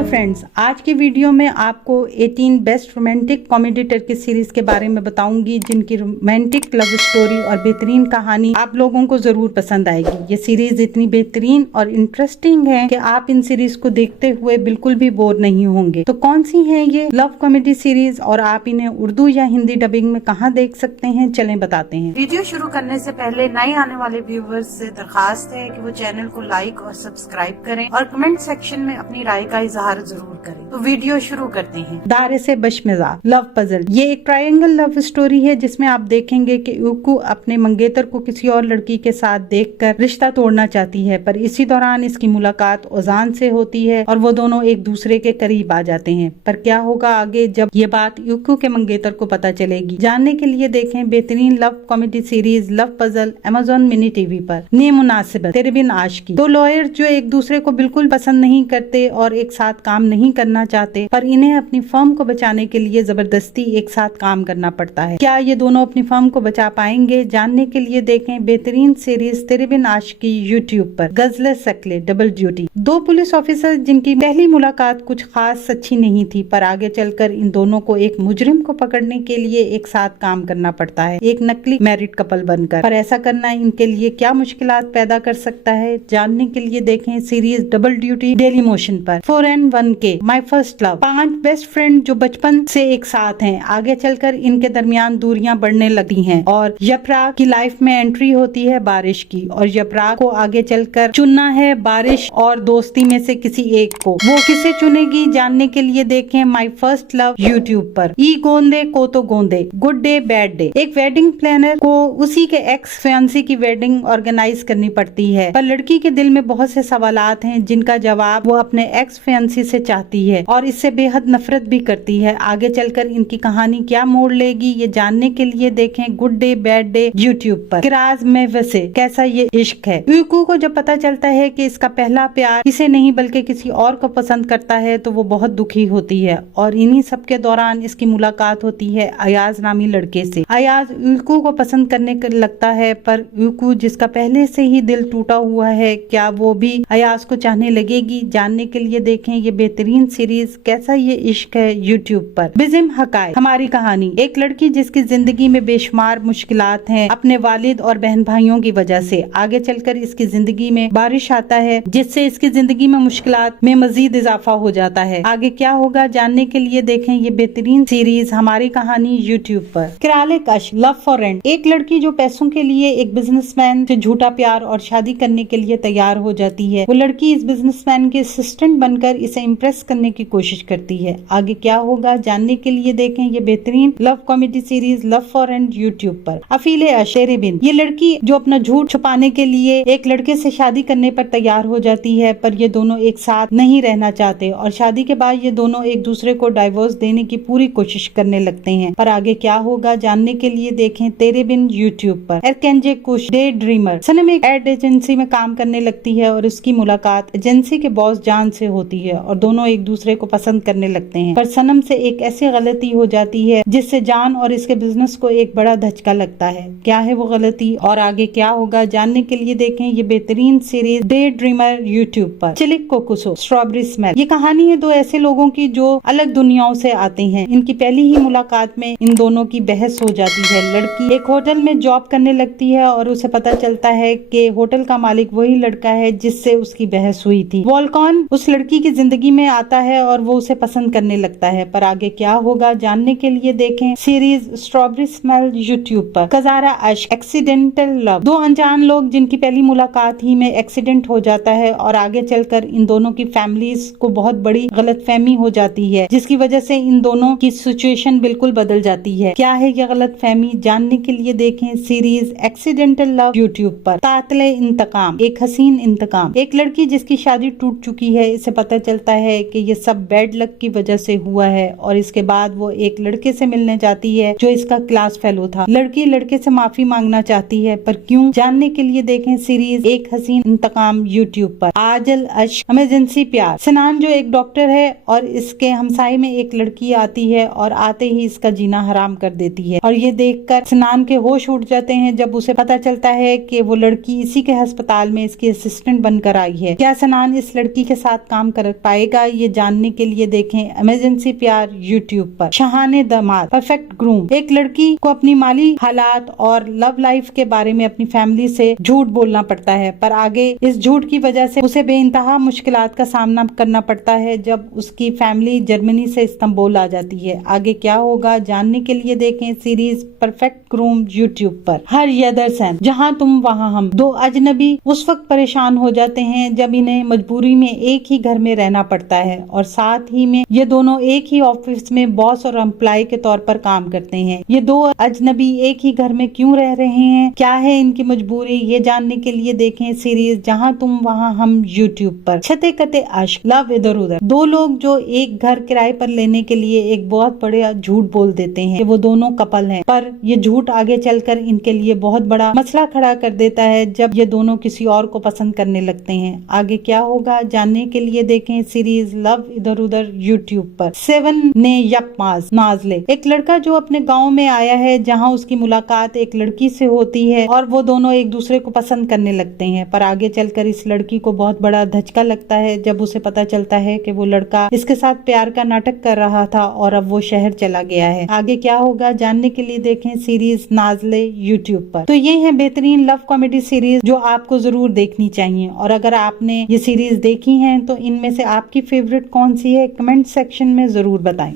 Hello friends, आज की video में आपको 18 best romantic comedy Turkey series के बारे में बताऊंगी, जिनकी रोमांटिक लव स्टोरी और बेहतरीन कहानी आप लोगों को जरूर पसंद आएगी। ये सीरीज इतनी बेहतरीन और इंटरेस्टिंग है कि आप इन सीरीज को देखते हुए बिल्कुल भी बोर नहीं होंगे। तो कौन सी है ये लव कॉमेडी सीरीज और आप इन्हें उर्दू या हिंदी डबिंग में कहाँ देख सकते हैं, चलें बताते हैं। वीडियो शुरू करने से पहले नए आने वाले व्यूवर्स से दरखास्त है कि वो चैनल को लाइक और सब्सक्राइब करें और कमेंट सेक्शन में अपनी राय का इजहार जरूर करें। तो वीडियो शुरू करते हैं। दारे से बशमिज़ा लव पजल। ये एक ट्रायंगल लव स्टोरी है जिसमें आप देखेंगे कि यूकू अपने मंगेतर को किसी और लड़की के साथ देखकर रिश्ता तोड़ना चाहती है, पर इसी दौरान इसकी मुलाकात ओजान से होती है और वो दोनों एक दूसरे के करीब आ जाते हैं। पर क्या होगा आगे जब ये बात यूकू के मंगेतर को पता चलेगी, जानने के लिए देखें बेहतरीन love comedy series love puzzle Amazon mini TV पर। ने मुनासिबत तेरे बिन आशिकी। दो लॉयर जो एक दूसरे को बिल्कुल पसंद नहीं करते और एक साथ काम नहीं करना चाहते, पर इन्हें अपनी फर्म को बचाने के लिए जबरदस्ती एक साथ काम करना पड़ता है। क्या ये दोनों अपनी फर्म को बचा पाएंगे, जानने के लिए देखें बेहतरीन सीरीज तेरे बिन आशिकी यूट्यूब पर। गजल सकले डबल ड्यूटी। दो पुलिस ऑफिसर जिनकी पहली मुलाकात कुछ खास अच्छी नहीं थी, पर आगे चलकर इन दोनों को एक मुजरिम को पकड़ने के लिए एक साथ काम करना पड़ता है, एक नकली मैरिड कपल बनकर। पर ऐसा करना इनके लिए क्या मुश्किलात पैदा कर सकता है, जानने के लिए देखें series double duty daily motion पर। 4N1K my first love. 5 best friend जो बचपन से एक साथ हैं, आगे चलकर इनके दरमियान दूरियां बढ़ने लगती हैं और यपरा की लाइफ में एंट्री होती है बारिश की, और यपरा को आगे चलकर चुनना है बारिश और दोस्ती में से किसी एक को। वो किसे चुनेगी, जानने के लिए देखें माई फर्स्ट लव यूट्यूब पर। ई गोंदे को तो गोंदे गुड डे बैड डे। एक वेडिंग प्लानर को उसी के एक्स फियांसी की वेडिंग ऑर्गेनाइज करनी पड़ती है, पर लड़की के दिल में बहुत से सवालात हैं जिनका जवाब वो अपने एक्स फियांसी से चाहती है और इससे बेहद नफरत भी करती है। आगे चलकर इनकी कहानी क्या मोड़ लेगी, ये जानने के लिए देखें good day bad day YouTube पर। किराज में वैसे कैसा ये इश्क है। यूकू को जब पता चलता है कि इसका पहला प्यार इसे नहीं बल्कि किसी और को पसंद करता है तो वो बहुत दुखी होती है, और इन्हीं सब के दौरान इसकी मुलाकात होती है अयाज नामी लड़के से। अयाज यूकू को पसंद करने लगता है, पर यूकू जिसका पहले से ही दिल टूटा हुआ है, क्या वो भी अयाज को चाहने लगेगी, जानने के लिए देखें ये बेहतरीन सीरीज कैसा ये इश्क है यूट्यूब पर। बिजिम हकायत हमारी कहानी। एक लड़की जिसकी जिंदगी में बेशुमार मुश्किलात हैं अपने वालिद और बहन भाइयों की वजह से। आगे चलकर इसकी जिंदगी में बारिश आता है जिससे इसकी जिंदगी में मुश्किलात में मजीद इजाफा हो जाता है। आगे क्या होगा, जानने के लिए देखें ये बेहतरीन सीरीज हमारी कहानी यूट्यूब पर। किराले कश लव फॉर रेंट। एक लड़की जो पैसों के लिए एक बिजनेसमैन से झूठा प्यार और शादी करने के लिए तैयार हो जाती है। वो लड़की इस बिजनेसमैन के असिस्टेंट बनकर इसे इम्प्रेस करने की कोशिश करती है। आगे क्या होगा, जानने के लिए देखें ये बेहतरीन love comedy series love for rent YouTube पर। अफीले अशेरे बिन। ये लड़की जो अपना झूठ छुपाने के लिए एक लड़के से शादी करने पर तैयार हो जाती है, पर ये दोनों एक साथ नहीं रहना चाहते और शादी के बाद ये दोनों एक दूसरे को डाइवोर्स देने की पूरी कोशिश करने लगते हैं। पर आगे क्या होगा, जानने के लिए देखें तेरे बिन यूट्यूब पर। एरकेंजे कुश डे ड्रीमर। सनम एक एड एजेंसी में काम करने लगती है और उसकी मुलाकात एजेंसी के बॉस जान से होती है और दोनों एक दूसरे को पसंद करने लगते हैं। पर सनम से एक ऐसी गलती हो जाती है जिससे जान और इसके बिजनेस को एक बड़ा धचका लगता है। क्या है वो गलती और आगे क्या होगा, जानने के लिए देखें ये बेहतरीन सीरीज डे ड्रीमर यूट्यूब पर। चिलिक कोकुसो स्ट्रॉबेरी स्मेल। ये कहानी है दो ऐसे लोगों की जो अलग दुनियाओं से आते हैं। इनकी पहली ही मुलाकात में इन दोनों की बहस हो जाती है। लड़की एक होटल में जॉब करने लगती है और उसे पता चलता है कि होटल का मालिक वही लड़का है जिससे उसकी बहस हुई थी। वॉल्कॉन उस लड़की की जिंदगी में आता है और वो उसे पसंद करने लगता है। पर आगे क्या होगा, जानने के लिए देखें सीरीज स्ट्रॉबेरी स्मेल यूट्यूब पर। कजारा अश्क एक्सीडेंटल लव। दो अनजान लोग जिनकी पहली मुलाकात ही में एक्सीडेंट हो जाता है और आगे चलकर इन दोनों की फैमिलीज को बहुत बड़ी गलतफहमी हो जाती है, जिसकी वजह से इन दोनों की सिचुएशन बिल्कुल बदल जाती है। क्या है यह गलतफहमी, जानने के लिए देखें सीरीज एक्सीडेंटल लव यूट्यूब पर। तातले इंतकाम एक हसीन इंतकाम। एक लड़की जिसकी शादी टूट चुकी है, इसे पता चलता है कि ये सब बैड लक की वजह से हुआ है और इसके बाद वो एक लड़के से मिलने जाती है जो इसका क्लास फेलो था। लड़की लड़के से माफी मांगना चाहती है, पर क्यों, जानने के लिए देखें सीरीज एक हसीन इंतकाम यूट्यूब पर। आजल अश्क इमरजेंसी प्यार। सनान जो एक डॉक्टर है और इसके हमसाए में एक लड़की आती है और आते ही इसका जीना हराम कर देती है, और ये देखकर सनान के होश उड़ जाते हैं जब उसे पता चलता है कि वो लड़की इसी के अस्पताल में इसकी असिस्टेंट बनकर आई है। क्या सनान इस लड़की के साथ काम कर पाएगा, ये जानने के लिए देखें इमरजेंसी प्यार यूट्यूब पर। शहाने दामाद, परफेक्ट ग्रूम। एक लड़की को अपनी माली हालात और लव लाइफ के बारे में अपनी फैमिली से झूठ बोलना पड़ता है, पर आगे इस झूठ की वजह से उसे बेइंतहा मुश्किलात का सामना करना पड़ता है जब उसकी फैमिली जर्मनी से इस्तांबुल आ जाती है। आगे क्या होगा जानने के लिए देखें सीरीज परफेक्ट ग्रूम यूट्यूब पर। हर यदरसन, जहाँ तुम वहाँ हम। दो अजनबी उस वक्त परेशान हो जाते हैं जब इन्हें मजबूरी में एक ही घर में रहना पड़ता है और साथ ही में ये दोनों एक ही ऑफिस में बॉस और एम्प्लॉय के तौर पर काम करते हैं। ये दो अजनबी एक ही घर में क्यों रह रहे हैं, क्या है इनकी मजबूरी, ये जानने के लिए देखें सीरीज जहाँ तुम वहाँ हम यूट्यूब पर। छते कते आश्क, लव इधर उधर। दो लोग जो एक घर किराए पर लेने के लिए एक बहुत बड़े झूठ बोल देते हैं कि वो दोनों कपल हैं, पर ये झूठ आगे चलकर इनके लिए बहुत बड़ा मसला खड़ा कर देता है जब ये दोनों किसी और को पसंद करने लगते हैं। आगे क्या होगा जानने के लिए देखें सीरीज लव इधर उधर यूट्यूब पर। 7 ने यपमाज नाजले। एक लड़का जो अपने गांव में आया है जहां उसकी मुलाकात एक लड़की से होती है और वो दोनों एक दूसरे को पसंद करने लगते हैं, पर आगे चलकर इस लड़की को बहुत बड़ा धचका लगता है जब उसे पता चलता है कि वो लड़का इसके साथ प्यार का नाटक कर रहा था और अब वो शहर चला गया है। आगे क्या होगा जानने के लिए देखें सीरीज नाजले यूट्यूब पर। तो ये है बेहतरीन लव कॉमेडी सीरीज जो आपको जरूर देखनी चाहिए, और अगर आपने ये सीरीज देखी है तो इनमें से आपकी फेवरेट कौन सी है कमेंट सेक्शन में जरूर बताएं।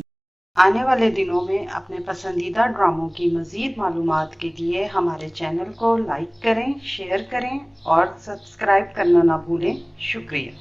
आने वाले दिनों में अपने पसंदीदा ड्रामों की मजीद मालूमात के लिए हमारे चैनल को लाइक करें, शेयर करें और सब्सक्राइब करना ना भूलें। शुक्रिया।